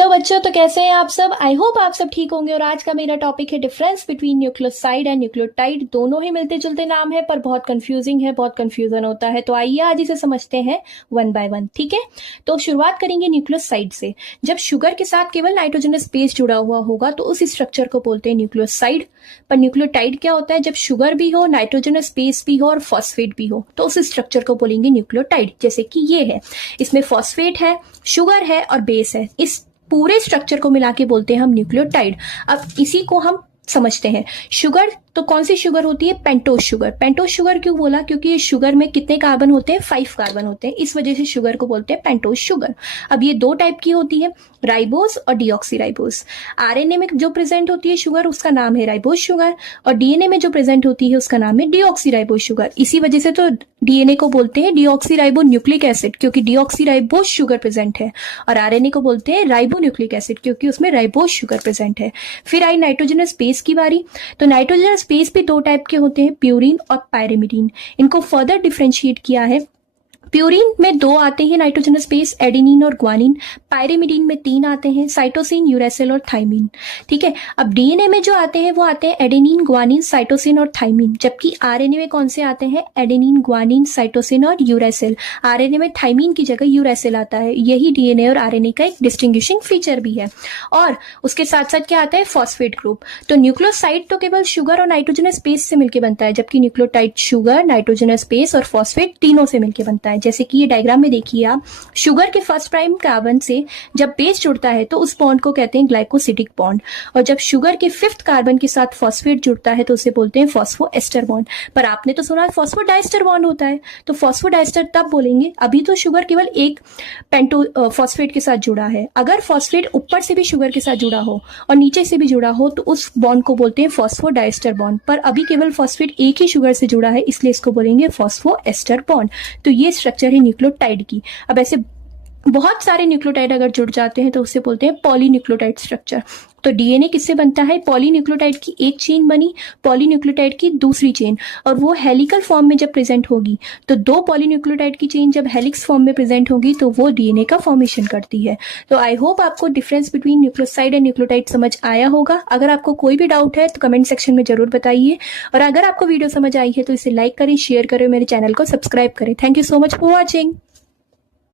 Hello बच्चों, तो कैसे हैं आप सब। आई होप आप सब ठीक होंगे। और आज का मेरा टॉपिक है difference between nucleoside and nucleotide. दोनों ही मिलते जुलते नाम है पर बहुत कंफ्यूजिंग है, बहुत कंफ्यूजन होता है। तो आइए आज इसे समझते हैं वन बाय वन। ठीक है, तो शुरुआत करेंगे न्यूक्लियोसाइड से। जब शुगर के साथ केवल नाइट्रोजनस बेस जुड़ा हुआ होगा तो उस स्ट्रक्चर को बोलते हैं न्यूक्लियोसाइड। पर न्यूक्लियोटाइड क्या होता है? जब शुगर भी हो, नाइट्रोजनस बेस भी हो और फॉस्फेट भी हो तो उस स्ट्रक्चर को बोलेंगे न्यूक्लियोटाइड। जैसे कि ये है, इसमें फॉस्फेट है, शुगर है और बेस है। इस पूरे स्ट्रक्चर को मिला के बोलते हैं हम न्यूक्लियोटाइड। अब इसी को हम समझते हैं। शुगर, तो कौन सी शुगर होती है? Pentose sugar. पेंटोज शुगर क्यों बोला? क्योंकि शुगर में कितने कार्बन होते हैं? 5 कार्बन होते हैं, इस वजह से शुगर को बोलते हैं पेंटोज शुगर। अब ये दो टाइप की होती है, राइबोज और डीऑक्सीराइबोज। आरएनए में जो प्रेजेंट होती है शुगर उसका नाम है राइबोज शुगर, और डीएनए में जो प्रेजेंट होती है उसका नाम है डीऑक्सीराइबोज शुगर। इसी वजह से तो डीएनए को बोलते हैं डीऑक्सीराइबो न्यूक्लिक एसिड, क्योंकि डीऑक्सीराइबोज शुगर प्रेजेंट है। और आरएनए को बोलते हैं राइबो न्यूक्लिक एसिड, क्योंकि उसमें राइबोज शुगर प्रेजेंट है। फिर आई नाइट्रोजनस बेस की बारी। तो नाइट्रोजनस बेस भी दो टाइप के होते हैं, प्यूरिन और पायरिमिडीन। इनको फर्दर डिफरेंशिएट किया है। प्यूरिन में 2 आते हैं नाइट्रोजनस बेस, एडेनिन और ग्वानिन। पायरिमिडीन में 3 आते हैं, साइटोसिन, यूरेसिल और थाइमिन। ठीक है, अब डीएनए में जो आते हैं वो आते हैं एडेनिन, ग्वानिन, साइटोसिन और थाइमिन। जबकि आरएनए में कौन से आते हैं? एडेनिन, ग्वानिन, साइटोसिन और यूरेसिल। आरएनए में थाइमिन की जगह यूरेसिल आता है। यही डीएनए और आरएनए का एक डिस्टिंग्विशिंग फीचर भी है। और उसके साथ साथ क्या आता है? Phosphate group. तो न्यूक्लियोसाइड तो केवल शुगर और नाइट्रोजनस बेस से मिलकर बनता है, जबकि न्यूक्लियोटाइड शुगर, नाइट्रोजनस बेस और फॉस्फेट तीनों से मिलकर बनता है। जैसे कि ये डायग्राम में देखिए आप, शुगर के फर्स्ट प्राइम कार्बन से जब बेस जुड़ता है तो उस बॉन्ड को कहते हैं ग्लाइकोसिडिक बॉन्ड। और जब शुगर के 5th कार्बन के साथ फॉस्फेट जुड़ता है तो उसे बोलते हैं फॉस्फोएस्टर बॉन्ड। पर आपने तो सुना फॉस्फोडाइस्टर बॉन्ड होता है, तो फॉस्फोडाइस्टर तब बोलेंगे। अभी तो शुगर केवल एक पेंटो फॉस्फेट के साथ जुड़ा है। अगर फॉस्फेट ऊपर से भी शुगर के साथ जुड़ा हो और नीचे से भी जुड़ा हो तो उस बॉन्ड को बोलते हैं फॉस्फोडाइस्टर बॉन्ड। पर अभी केवल फॉस्फेट एक ही शुगर से जुड़ा है, इसलिए इसको बोलेंगे फॉस्फोएस्टर बॉन्ड। तो ये स्ट्रक्चर है न्यूक्लियोटाइड की। अब ऐसे बहुत सारे न्यूक्लियोटाइड अगर जुड़ जाते हैं तो उससे बोलते हैं पॉलीन्यूक्लियोटाइड स्ट्रक्चर। तो डीएनए किससे बनता है? पॉलीन्यूक्लियोटाइड की एक चेन बनी, पॉलीन्यूक्लियोटाइड की दूसरी चेन, और वो हेलिकल फॉर्म में जब प्रेजेंट होगी तो 2 पॉलीन्यूक्लियोटाइड की चेन जब हेलिक्स फॉर्म में प्रेजेंट होगी तो वो डीएनए का फॉर्मेशन करती है। तो आई होप आपको difference between nucleoside and nucleotide समझ आया होगा। अगर आपको कोई भी डाउट है तो कमेंट सेक्शन में जरूर बताइए। और अगर आपको वीडियो समझ आई है तो इसे लाइक करें, शेयर करें, मेरे चैनल को सब्सक्राइब करें। Thank you so much for watching.